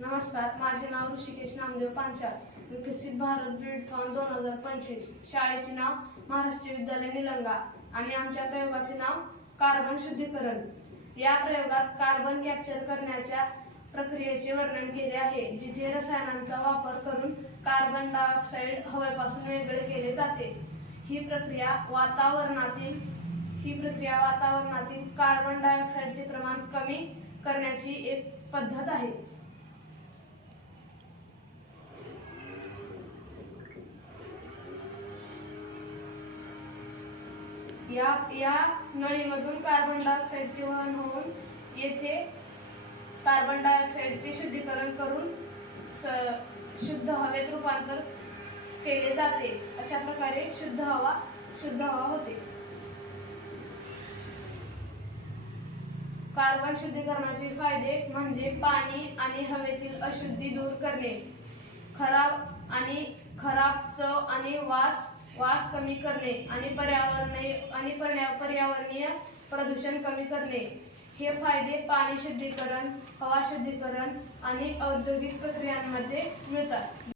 नमस्कार माझे नाव ऋषिकेश नामदेव पांचाळ. विकसित भारत ब्रीडथॉन दोन हजार पंचवीस. शाळेचे नाव महाराष्ट्र विद्यालय निलंगा आणि आमच्या प्रयोगाचे नाव कार्बन शुद्धीकरण. या प्रयोगात कार्बन कॅप्चर करण्याच्या प्रक्रियेचे वर्णन केले आहे जिथे रसायनांचा वापर करून कार्बन डायऑक्साईड हवेपासून वेगळे केले जाते. ही प्रक्रिया वातावरणातील ही प्रक्रिया वातावरणातील कार्बन डायऑक्साईडचे प्रमाण कमी करण्याची एक पद्धत आहे. या या नळीमधून कार्बन डायऑक्साईडचे वहन होऊन येथे कार्बन डायऑक्साईडचे शुद्धीकरण करून स- शुद्ध हवेत रूपांतर केले जाते. अशा प्रकारे शुद्ध हवा शुद्ध हवा होते. कार्बन शुद्धीकरणाचे फायदे म्हणजे पाणी आणि हवेतील अशुद्धी दूर करणे. खराब आणि खराब चव आणि वास वास कमी करणे आणि पर्यावरणीय आणि पर्या- पर्यावरणीय प्रदूषण कमी करणे. हे फायदे पाणी शुद्धीकरण हवा शुद्धीकरण आणि औद्योगिक प्रक्रियांमध्ये मिळतात.